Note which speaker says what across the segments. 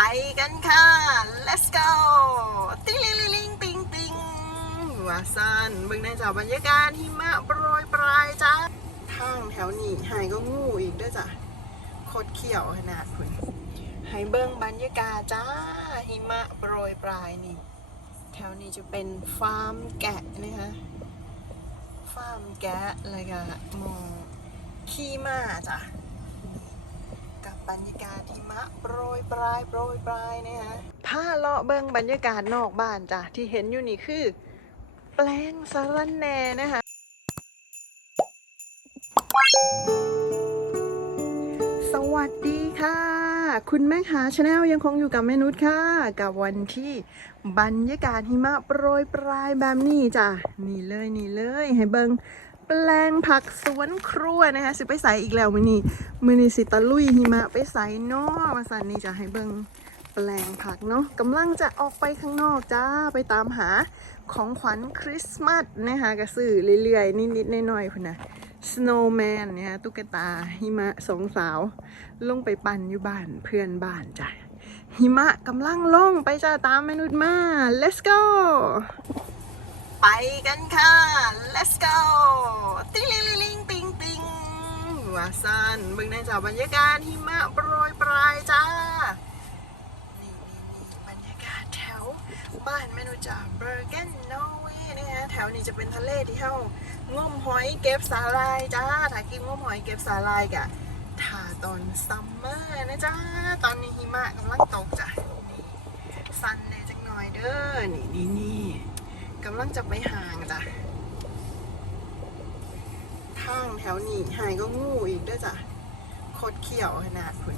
Speaker 1: ไปกันค่ะ let's go ติ๊งลิงลิงลิงติงติงว่าซันเบิ่งในจากบรรยากาศหิมะโปรยปลายจ้าทางแถวนี้หายก็งูอีกด้วยจ้ะโคตรเขียวขนาดคุณให้เบิ่งบรรยากาศจ้าหิมะโปรยปลายนี่ แถวนี้จะเป็นฟาร์มแกะนะคะฟาร์มแกะอะไรกันมองขี้มาจ้ะ บรรยากาศหิมะโปรยปลายโปรยปลายเนี่ยฮะผ้าเลาะเบิงบรรยากาศนอกบ้านจ้ะที่เห็นอยู่นี่คือ แปลงสารันแหน่นะคะสวัสดีค่ะ คุณแม่ขาชาแนลยังคงอยู่กับแม่นุชค่ะ กับวันที่บรรยากาศหิมะโปรยปลายแบบนี้จ้ะนี่เลยนี่เลยให้เบิง แปลงผักสวนครัวนะคะสิไปใส่อีกแล้วมือนี้มือนี้สิตะลุยหิมะไปใส่นอมาสันนี่จะให้เบิงแปลงผักเนาะกำลังจะออกไปข้างนอกจ้าไปตามหาของขวัญคริสต์มาสนะคะกระสือเรื่อยๆ นิดๆหน่อยๆคุณนะ snowman เนี่ยตุ๊กตาหิมะสองสาว ลงไปปั่นอยู่บ้านเพื่อนบ้านจ้ะหิมะกำลังลงไปจ้าตามมนุษย์มา let's go ไปกันค่ะ let's go ติ๊งลิงลิงลิงติงติงว่าซันเบิ่งในจากบรรยากาศหิมะโปรยปลายจ้า นี่นี่นี่บรรยากาศแถวบ้านเมนูจากเบอร์เกนนอร์เวย์นะฮะแถวนี้จะเป็นทะเลที่เฮางมหอยเก็บสาหร่ายจ้าถ้ากินงมหอยเก็บสาหร่ายกะถ้าตอนซัมเมอร์นะจ้า ตอนนี้หิมะกำลังตกจ้ะนี่ซันแน่จังหน่อยเด้อ นี่นี่นี่ กำลังจะไปห่างจ้ะทางแถวนี้หายก็งูอีกด้วยจ้ะโคตรเขียวขนาดคุณ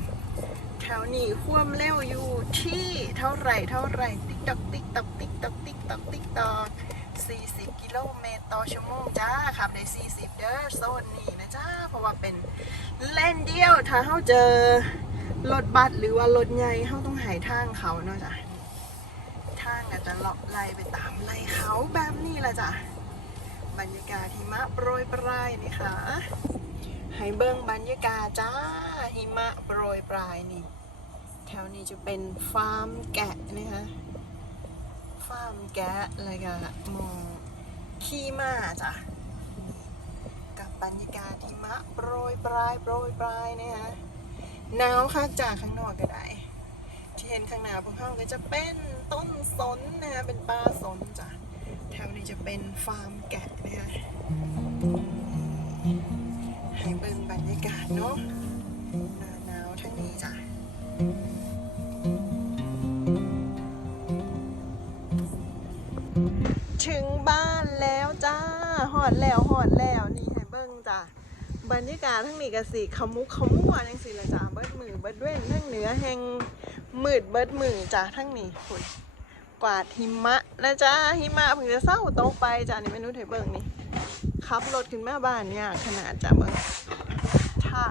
Speaker 1: แถวนี้ความเร็วอยู่ที่เท่าไรเท่าไรติ๊กตอกติ๊กตอกติ๊กตอกติ๊กตอกติ๊กตอก40 กิโลเมตรต่อชั่วโมงจ้าขับได้ 40 เด้อโซนนี้นะจ้า เพราะว่าเป็นเลนเดียวถ้าเขาเจอรถบัสหรือว่ารถใหญ่เขาต้องหายทางเขาเนาะจ้ะ ทางอาจจะเลาะไล่ไปตามไล่เขาแบบนี้แหละจ้ะ บรรยากาศหิมะโปรยปลายนี่ค่ะ ให้เบิ้งบรรยากาศจ้าหิมะโปรยปลายนี่ แถวนี้จะเป็นฟาร์มแกะนะคะฟาร์มแกะอะไรกันมองขี้มาจ้ะ กับบรรยากาศหิมะโปรยปลายโปรยปลายนะคะหนาวคักจากข้างนอกก็ได้ เห็นข้างหน้าพวกเขาก็จะเป็นต้นสนนะคะเป็นป่าสนจ้ะแถวนี้จะเป็นฟาร์มแกะนะคะให้เบิ่งบรรยากาศเนาะหนาหนาวทั้งนี้จ้ะถึงบ้านแล้วจ้าหอดแล้วหอดแล้วนี่ บรรยากาศทั้งนี้ก็สิขมุกขมัวจังสิละจ้าเบิดมือเบิดเว้นทั้งเหนือแห่งมืดเบิดมือจ้ะทั้งนี้คุณกวาดหิมะนะจ้าหิมะเพิ่งจะเศร้าตกไปจ้ะนี่เมนูไทยเบิ่งนี่ขับรถขึ้นแมาบ้านยากขนาดจะเบิ่งถ้า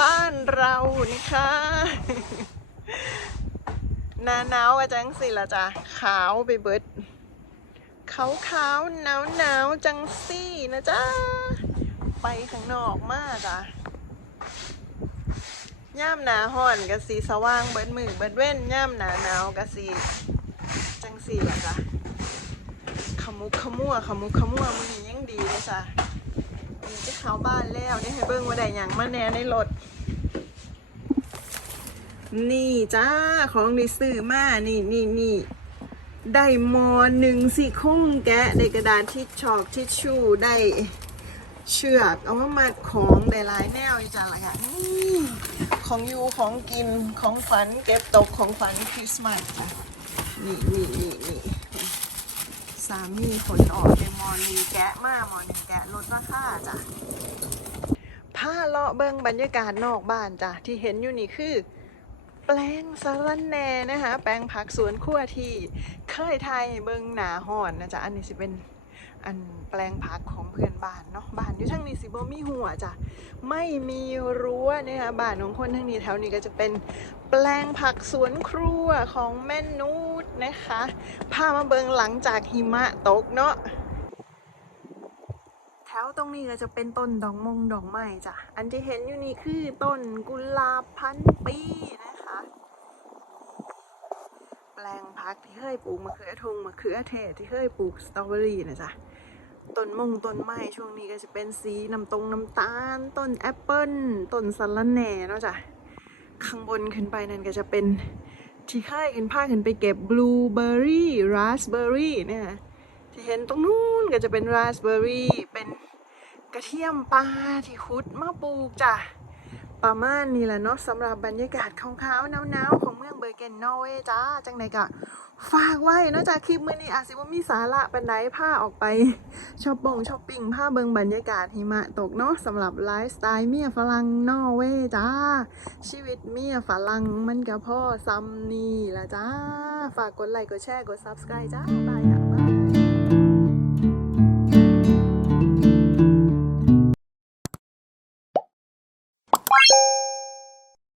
Speaker 1: บ้านเรานี่ค่ะหนาหนาวจังสิละจ้ะขาวไปเบิดขาวขาวหนาวหนาวจังซี่นะจ๊ะ ไปข้างนอกมาจ้ะย่ามหนาห่อนกะสีสว่างเบิดมือเบิดเว้นย่ามหนาหนาวกะสีจังสีละจ้ะขมุกขมัวขมุกขมัวมันนี้ยังดีเลยจ้ะนี่จะเข้าบ้านแล้วนี่ให้เบิ้งว่าได้หยังมาแน่ในรถนี่จ้าของดิซื้อมานี่นี่นี่ได้มอหนึ่งสี่คุ้งแกะได้กระดาษทิชชอกทิชชู่ได้ เชือกเอามามัดของได้หลายแนวอีจ้าละค่ะนี่ของยูของกินของฝันเก็บตกของฝันคริสต์มาสจ้ะนี่นี่นี่นี่สามีขนออกในมอนีแกะมามอนีแกะลดราคาจ้ะผ้าเลาะเบิงบรรยากาศนอกบ้านจ้ะที่เห็นอยู่นี่คือ แปลงสารันแน่นะคะ แปลงผักสวนครัวที่เคยไทยเบิงหนาห่อนนะจ๊ะอันนี้สิเป็น อันแปลงผักของเพื่อนบ้านเนาะบ้านอยู่ทั้งนี้สิบ่มีหัวจ้ะไม่มีรั้วนะคะบ้านของคนทั้งนี้แถวนี้ก็จะเป็นแปลงผักสวนครัวของแม่นูดนะคะพามาเบิงหลังจากหิมะตกเนาะแถวตรงนี้ก็จะเป็นต้นดอกมงดอกไม้จ้ะอันที่เห็นอยู่นี่คือต้นกุหลาบพันปีนะคะแปลงผักที่เคยปลูกมะเขือทงมะเขือเทศที่เคยปลูกสตรอเบอรี่นะจ๊ะ ต้นมงต้นไม้ช่วงนี้ก็จะเป็นสีน้ำตรงน้ำตาล ต้นแอปเปิ้ลต้นสะระแหน่เนาะจ๊ะข้างบนขึ้นไปนั่นก็จะเป็นที่เคยขึ้นผ้าขึ้นไปเก็บบลูเบอร์รี่ราสเบอร์รี่เนี่ยที่เห็นตรงนู้นก็จะเป็นราสเบอร์รี่เป็นกระเทียมปลาที่คุดมาปลูกจ้ะประมาณนี้แหละเนาะสำหรับบรรยากาศขาวๆหนาวๆของเมืองเบอร์เกนนอร์เวย์จ้าจังไหนกะ ฝากไว้นอกจากคลิปมือนี้อาจสิว่ามีสาระปันไดผ้าออกไปช้อปปงช้อปปิ้งผ้าเบิงบรรยากาศหิมะตกเนาะสำหรับไลฟ์สไตล์เมียฝรั่งนอเวจ้า ชีวิตเมียฝรั่งมันก็พ่อซัมนี่ละจ้า ฝากกดไลค์กดแชร์กด Subscribe จ้าบาย